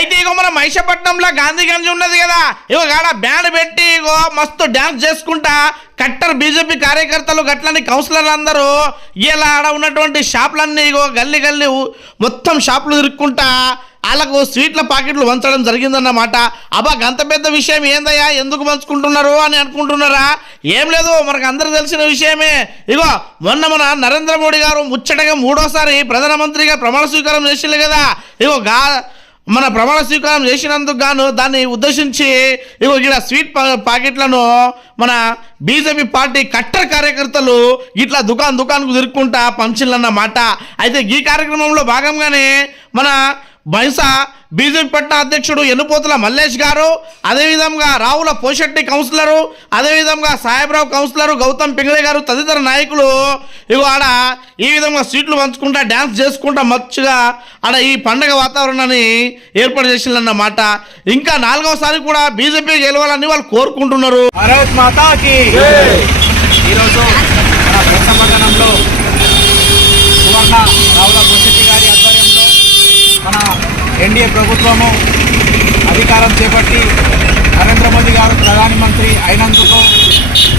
అయితే ఇగో మన మహిషపట్నంలో గాంధీగంజ్ ఉన్నది కదా. ఇగో గాడ బ్యాండ్ పెట్టి ఇగో మస్తు డ్యాన్స్ చేసుకుంటా కట్టర్ బీజేపీ కార్యకర్తలు గట్లని కౌన్సిలర్లు అందరూ ఇలా ఆడ ఉన్నటువంటి షాపులన్నీ ఇగో గల్లీ గల్లీ మొత్తం షాపులు తిరుక్కుంటా వాళ్ళకు స్వీట్ల పాకెట్లు వంచడం జరిగిందన్నమాట. అబ్బా గంత పెద్ద విషయం ఏందయ్యా? ఎందుకు పంచుకుంటున్నారు అని అనుకుంటున్నారా? ఏం లేదు మనకు అందరికి తెలిసిన విషయమే. ఇగో మొన్న మన నరేంద్ర మోడీ గారు ముచ్చటగా మూడోసారి ప్రధానమంత్రిగా ప్రమాణ స్వీకారం చేసిండు కదా. ఇగో గా మన ప్రమాణ స్వీకారం చేసినందుకు గాను దాన్ని ఉద్దేశించి ఇగో ఇక్కడ స్వీట్ ప్యాకెట్లను పాకెట్లను మన బీజేపీ పార్టీ కట్టర్ కార్యకర్తలు ఇట్లా దుకాన్ దుకాన్కు తిరుక్కుంటా పంచిల్లన్నమాట అయితే ఈ కార్యక్రమంలో భాగంగానే మన బైసా బీజేపీ పట్న అధ్యక్షుడు ఎన్నుపోతుల మల్లేష్ గారు అదేవిధంగా రావుల పోషెట్టి కౌన్సిలరు అదేవిధంగా సాహెబ్రావు కౌన్సిలరు గౌతమ్ పింగళే గారు తదితర నాయకులు. ఇగో ఆడ ఈ విధంగా సీట్లు పంచుకుంటా డ్యాన్స్ చేసుకుంటా మచ్చుగా ఆడ ఈ పండగ వాతావరణాన్ని ఏర్పాటు చేసిందన్నమాట. ఇంకా నాలుగవసారి కూడా బీజేపీ గెలవాలని వాళ్ళు కోరుకుంటున్నారు. భారత్ మాతాకి ఈరోజు మన రావుల మన ఎన్డీఏ ప్రభుత్వము అధికారం చేపట్టి నరేంద్ర మోదీ గారు ప్రధానమంత్రి అయినందుకు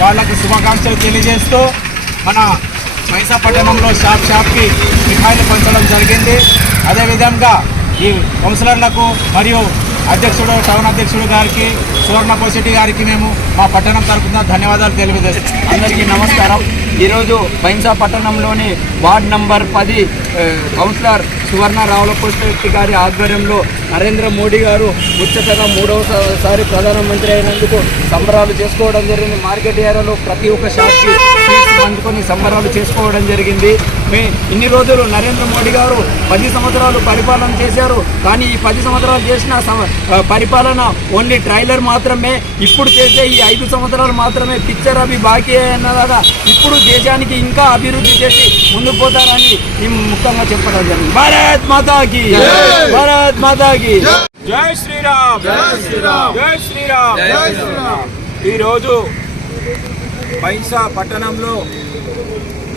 వాళ్ళకు శుభాకాంక్షలు తెలియజేస్తూ మన మైసా పట్టణంలో షాప్ షాప్కి మిఠాయిలు పంచడం జరిగింది. అదేవిధంగా ఈ కౌన్సిలర్లకు మరియు అధ్యక్షుడు టౌన్ అధ్యక్షుడు గారికి సువర్ణ పోషెట్టి గారికి మేము మా పట్టణం తరపున ధన్యవాదాలు తెలియజేస్తాం అందరికీ నమస్కారం. ఈరోజు బైన్సా పట్టణంలోని వార్డ్ నంబర్ పది కౌన్సిలర్ సువర్ణ రావులకోటి గారి ఆధ్వర్యంలో నరేంద్ర మోడీ గారు ముచ్చటగా మూడవసారి ప్రధానమంత్రి అయినందుకు సంబరాలు చేసుకోవడం జరిగింది. మార్కెట్ ఏరియాలో ప్రతి ఒక్క షాప్కి అందుకొని సంబరాలు చేసుకోవడం జరిగింది. మే ఇన్ని రోజులు నరేంద్ర మోడీ గారు పది సంవత్సరాలు పరిపాలన చేశారు. కానీ ఈ పది సంవత్సరాలు చేసిన పరిపాలన ఓన్లీ ట్రైలర్ మాత్రమే. ఇప్పుడు చేసే ఈ ఐదు సంవత్సరాలు మాత్రమే పిక్చర్ అవి బాకీ అన్నలాగా ఇప్పుడు దేశానికి ఇంకా అభివృద్ధి చేసి ముందుకు పోతారని ఈ ముఖ్యంగా చెప్పడం జరిగింది. భారత్ మాతాకి! భారత్ మాతాకి! జై! శ్రీరామ్! జై శ్రీరామ్! జై శ్రీరామ్! జై శ్రీరామ్! ఈరోజు బైన్సా పట్టణంలో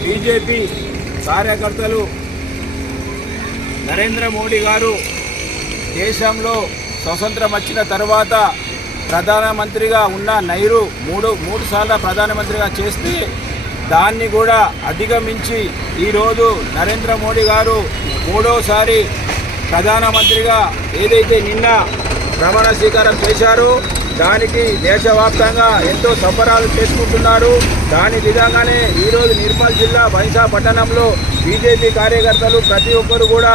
బీజేపీ కార్యకర్తలు నరేంద్ర మోడీ గారు దేశంలో స్వతంత్రం వచ్చిన తర్వాత ప్రధానమంత్రిగా ఉన్న నైరు మూడు మూడు సార్లు ప్రధానమంత్రిగా చేస్తే దాన్ని కూడా అధిగమించి ఈరోజు నరేంద్ర మోడీ గారు మూడోసారి ప్రధానమంత్రిగా ఏదైతే నిన్న భ్రమణ స్వీకారం చేశారో దానికి దేశవ్యాప్తంగా ఎంతో సంబరాలు చేసుకుంటున్నారు. దాని విధంగానే ఈరోజు నిర్మల్ జిల్లా బైసా పట్టణంలో బీజేపీ కార్యకర్తలు ప్రతి ఒక్కరు కూడా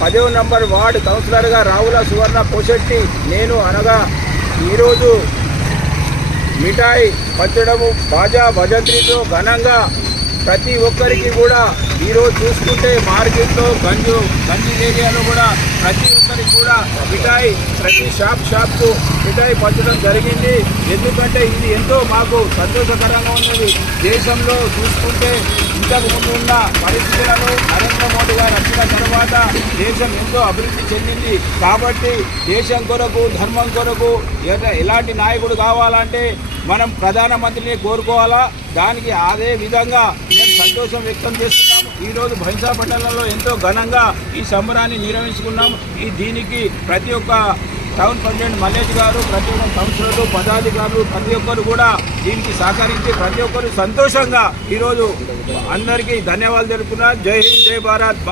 పదవ నంబర్ వార్డ్ కౌన్సిలర్గా రావుల సువర్ణ పోషెట్టి నేను అనగా ఈరోజు మిఠాయి పంచడము బాజా భజంత్రితో ఘనంగా ప్రతి ఒక్కరికి కూడా ఈరోజు చూసుకుంటే మార్కెట్లో గంజు గంజి ఏరియాలో కూడా ప్రతి ఒక్కరికి కూడా మిఠాయి ప్రతి షాప్ షాప్కు మిఠాయి పంచడం జరిగింది. ఎందుకంటే ఇది ఎంతో మాకు సంతోషకరంగా ఉన్నది. దేశంలో చూసుకుంటే ఇంతకు ముందు ఉన్న పరిస్థితులను నరేంద్ర మోడీ గారు వచ్చిన తర్వాత దేశం ఎంతో అభివృద్ధి చెందింది కాబట్టి దేశం కొరకు ధర్మం కొరకు ఎలాంటి నాయకుడు కావాలంటే మనం ప్రధానమంత్రిని కోరుకోవాలా? దానికి అదే విధంగా మేము సంతోషం వ్యక్తం చేస్తున్నాము. ఈరోజు భైంసాపట్టణంలో ఎంతో ఘనంగా ఈ సంబరాన్ని నిర్వహించుకున్నాం ఈ దీనికి ప్రతి ఒక్క టౌన్ ప్రెసిడెంట్ మల్లేష్ గారు ప్రతి ఒక్క కౌన్సిలర్లు పదాధికారులు ప్రతి ఒక్కరు కూడా దీనికి సహకరించి ప్రతి ఒక్కరు సంతోషంగా ఈరోజు అందరికీ ధన్యవాదాలు తెలుపుతున్నారు జై హింద్ జై భారత్.